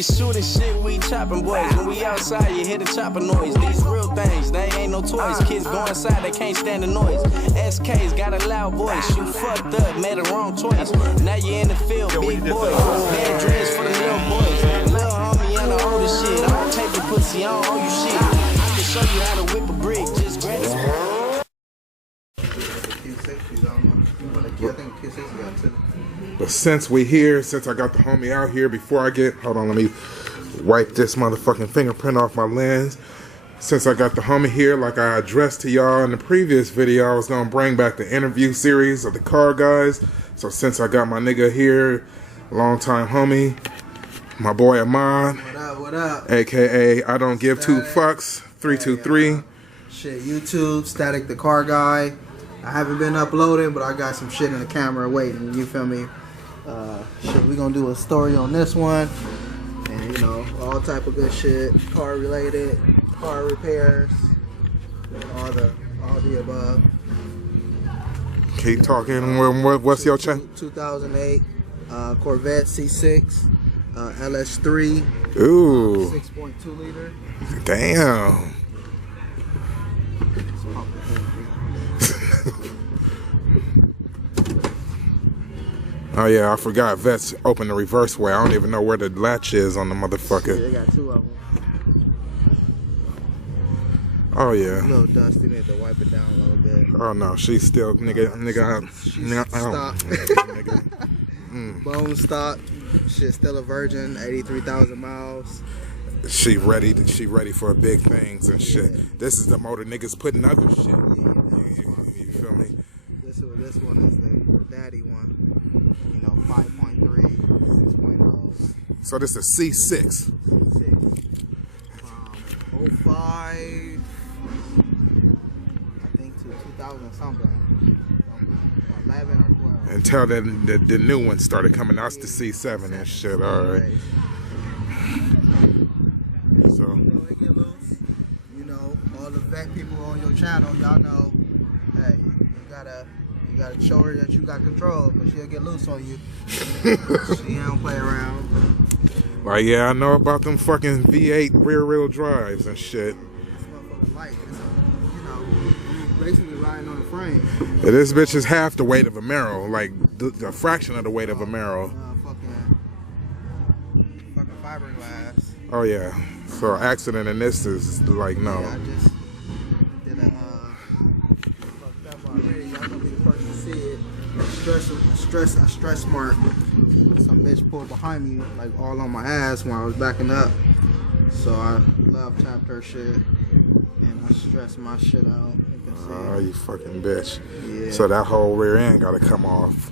be shooting shit, we chopping boys. When we outside, you hear the chopper noise. These real things, they ain't no toys. Kids go inside, they can't stand the noise. SK's got a loud voice. You fucked up, made a wrong choice. Now you in the field, big boy. Bad dreams for the little boys. Little homie on the older shit. I don't take your pussy, I don't owe you shit. I can show you how to whip a brick. Just grab it. But since we here, since I got the homie out here, before I get, hold on, let me wipe this motherfucking fingerprint off my lens. Since I got the homie here, like I addressed to y'all in the previous video, I was gonna bring back the interview series of the car guys. So since I got my nigga here, long time homie, my boy Ahmad, what up? AKA I don't give two fucks, 323. Shit, YouTube, Static the Car Guy. I haven't been uploading, but I got some shit in the camera waiting, you feel me? Shit, we gonna do a story on this one. And you know, all type of good shit, car related, car repairs, all the above. Keep talking. What's your check? 2008 Corvette C6 LS3. Ooh. 6.2 liter. Damn. Oh yeah, I forgot Vets opened the reverse way. I don't even know where the latch is on the motherfucker. Yeah, they got two of them. Oh yeah. A little dusty, need to wipe it down a little bit. Oh no, she's still nigga. Bone stock. Shit, still a virgin. 83,000 miles. She ready for big things and shit. Yeah. This is the motor niggas putting other shit. You feel me? This one is the daddy one. You know, 5.3, 6.0. So this is C6. C6. 05, I think to 2000 something. 11 or 12. Until the new one started coming out, the C7 and shit. All right. So. You know, it get loose. You know, all the vet people on your channel, y'all know. Hey, you gotta show her that you got control, but she'll get loose on you. She don't play around. Like, yeah, I know about them fucking V8 rear-wheel drives and shit. This motherfucker light. You know, I'm basically riding on a frame. Yeah, this bitch is half the weight of a Mero, like the fraction of the weight of a Mero. Fucking fiberglass. Oh yeah. So accident in this is like no. Yeah, I just did a fucked up already. Y'all gonna be the first to see it. A stress mark. Some bitch pulled behind me, like all on my ass when I was backing up. So I love tapped her shit, and I stressed my shit out. Oh, you fucking bitch. Yeah. So that whole rear end gotta come off.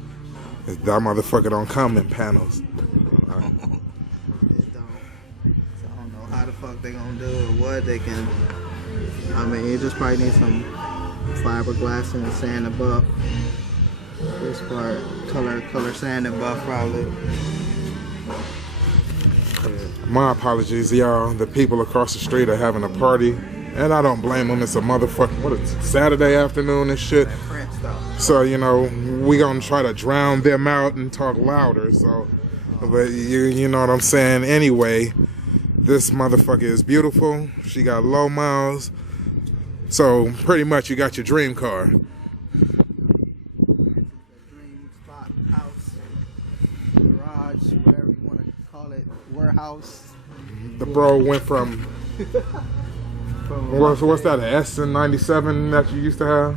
That motherfucker don't come in panels. It don't. So I don't know how the fuck they gonna do it, what they can. I mean, it just probably needs some fiberglass and sand and buff. This part, color sand and buff probably. My apologies, y'all. The people across the street are having a party, and I don't blame them. It's a motherfucking, what is it, Saturday afternoon and shit. So, you know, we gonna try to drown them out and talk louder. So, but you know what I'm saying. Anyway, this motherfucker is beautiful. She got low miles. So pretty much you got your dream car. House. The bro went from what's that, an SN97 that you used to have?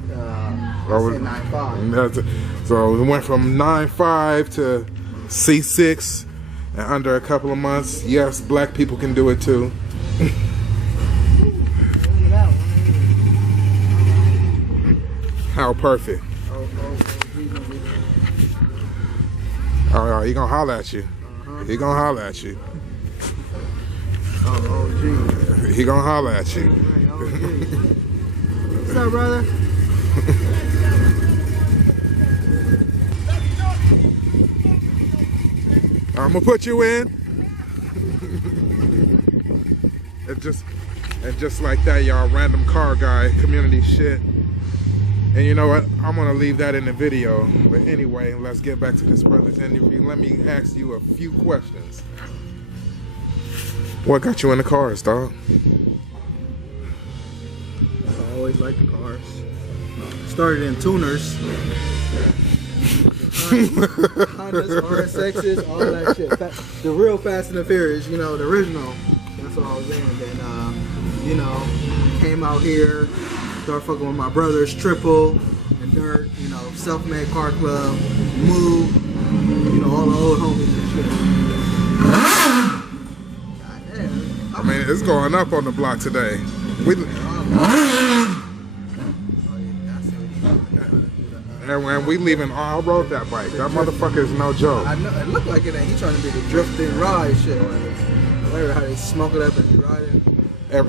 SN95. So it went from 9.5 to C6 in under a couple of months. Yes, black people can do it too. How perfect. Oh, he gonna holler at you. He gonna holler at you. He gonna holler at you. What's up, brother? I'm gonna put you in. and just like that, y'all, random car guy community shit. And you know what? I'm gonna leave that in the video. But anyway, let's get back to this brother's interview. Let me ask you a few questions. What got you in the cars, dog? I always liked the cars. Started in tuners. Hondas, RSXs, all that shit. The real Fast and the Furious, you know, the original. That's what I was in. Then, you know, came out here, started fucking with my brothers, Triple and Dirt, you know, Self-Made Car Club, Move, you know, all the old homies and shit. Goddamn. I mean, it's going up on the block today. And we leaving. I rode that bike. That motherfucker is no joke. I know, it looked like it ain't. He trying to be the drifting ride shit. Like, how they smoke it up and you ride it.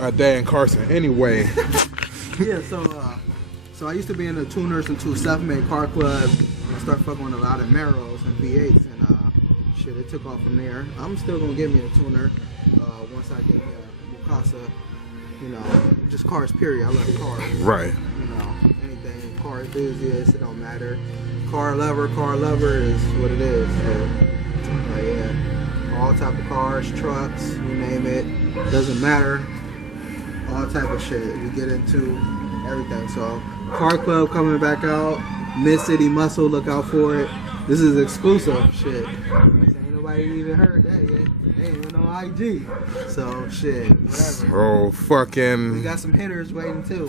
A day in Carson. Anyway. Yeah, so I used to be in the tuners and two Self-Made Car Club. I started fucking with a lot of Maros and V8s and shit, it took off from there. I'm still gonna get me a tuner once I get me a Mikasa. You know, just cars period. I love cars. Right. You know, anything, car enthusiast, it don't matter. Car lover is what it is. Yeah, all type of cars, trucks, you name it, doesn't matter. All type of shit. We get into everything. So, Car Club coming back out. Mid City Muscle, look out for it. This is exclusive shit. Ain't nobody even heard that yet. They ain't even know IG. So shit, whatever. So fucking. We got some hitters waiting too.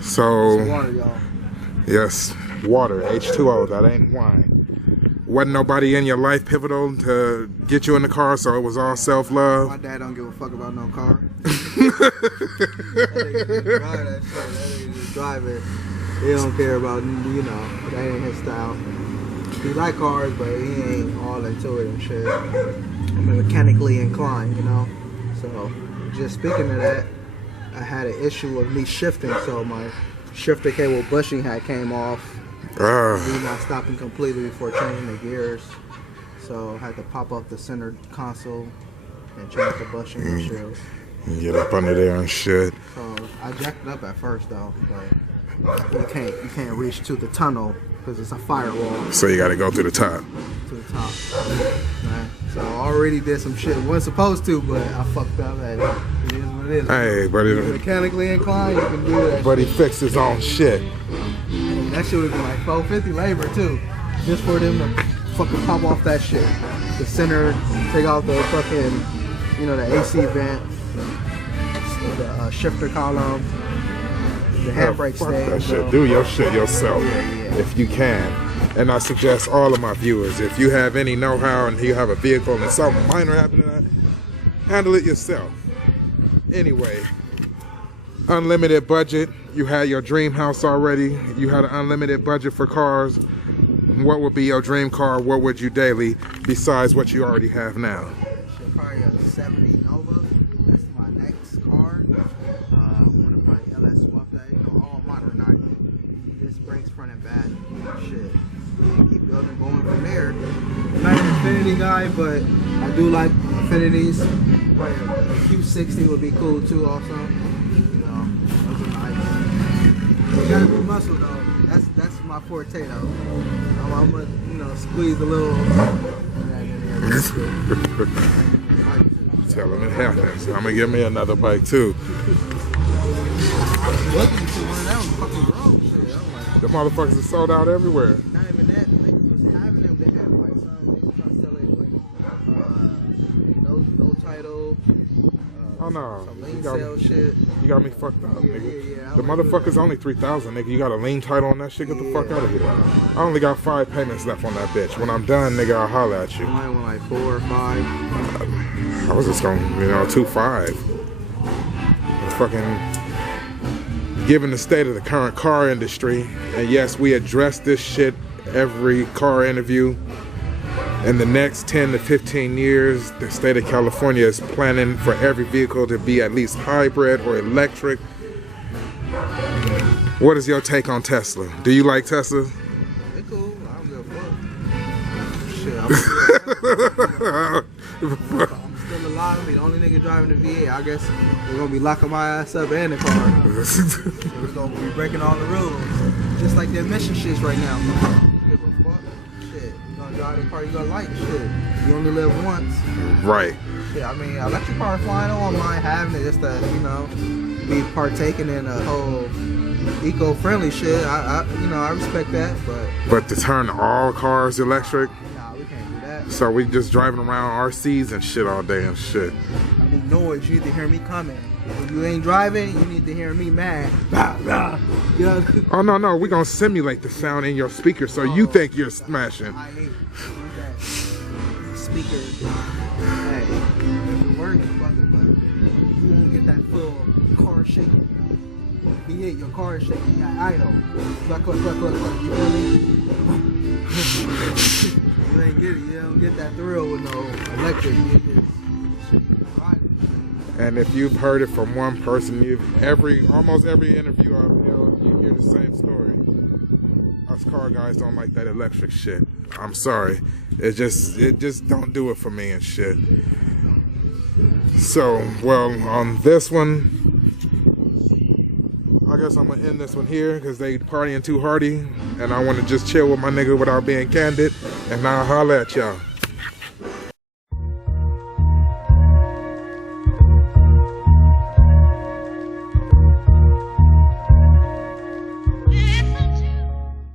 So. Some water, y'all. Yes, water, H2O. That ain't wine. Wasn't nobody in your life pivotal to get you in the car, so it was all self-love. My dad don't give a fuck about no car. That nigga just drive that shit. That nigga just drive it. He don't care about, you know, that ain't his style. He like cars, but he ain't all into it and shit. I'm mechanically inclined, you know. So, just speaking of that, I had an issue of me shifting, so my shifter cable bushing had came off. Me not stopping completely before changing the gears. So, I had to pop up the center console and change the bushing and shit. Get up under there and shit. So, I jacked it up at first though, but you can't reach to the tunnel because it's a firewall. So you gotta go through the top. To the top. Right. So I already did some shit. Wasn't supposed to, but I fucked up. It is what it is. Hey, but If you're mechanically inclined, you can do that. But he fixed his own shit. And that shit would be like $450 labor too, just for them to fucking pop off that shit. The center, take out the fucking, you know, the AC vent, the shifter column, the handbrake Fuck stand. that shit. Do your shit yourself if you can. And I suggest all of my viewers, if you have any know-how and you have a vehicle and something minor happened to that, handle it yourself. Anyway, unlimited budget. You had your dream house already. You had an unlimited budget for cars. What would be your dream car? What would you daily besides what you already have now? Probably a 70 Nova. That's my next car. I want to probably LS swap that. You know, all modernized. This brakes front and back. Shit. Keep building, going from there. I'm not an Infinity guy, but I do like Infinities. Probably a Q60 would be cool too, also. You know, those are nice. You gotta be muscle though. That's my forte though. I'm gonna, you know, squeeze a little. Tell him it happens. I'm gonna give me another bike too. Looking to one of them fucking grown shit. I'm like, The motherfuckers are sold out everywhere. not even that. Niggas was having them. They had like some niggas trying to sell it like no title. Oh no. Some You lane got, sale shit. you got me fucked up, Yeah, nigga. yeah, I The wouldn't do motherfucker's that. only 3,000, nigga. You got a lien title on that shit? Get the fuck Yeah. out of here. I only got 5 payments left on that bitch. When I'm done, nigga, I'll holler at you. I might want like 4 or 5. I was just gonna, 2.5. Fucking given the state of the current car industry, and yes, we address this shit every car interview. In the next 10 to 15 years, the state of California is planning for every vehicle to be at least hybrid or electric. What is your take on Tesla? Do you like Tesla? They cool. I don't give a fuck. Shit, I'm still alive. The only nigga driving the V8. I guess they're gonna be locking my ass up and the car. We're gonna be breaking all the rules, just like the emission shits right now. Give a fuck. Shit, you gonna drive the car you gonna like. Shit, you only live once. Right. shit. I mean, electric car flying, I don't mind having it just to, you know, be partaking in a whole eco-friendly shit. I respect that, But to turn all cars electric, nah, we can't do that. so we just driving around RCs and shit all day and shit. I need noise. You need to hear me coming. If you ain't driving, you need to hear me mad. Bah, bah. You know? Oh no, we gonna simulate the sound in your speaker so you think you're smashing. I hate that. Speaker. Hey, if it works, fuck it, but you won't get that full car shaking. If you hit your car is shaking, you got idle. Cluck, cluck, cluck, cluck, cluck. You feel me? You ain't get it. You don't get that thrill with no electric. You get this shit riding. And if you've heard it from one person, almost every interview I've held, you hear the same story. Us car guys don't like that electric shit. I'm sorry. It just don't do it for me and shit. So, well, on this one, I guess I'm gonna end this one here because they partying too hardy, and I want to just chill with my nigga without being candid. And I'll holla at y'all.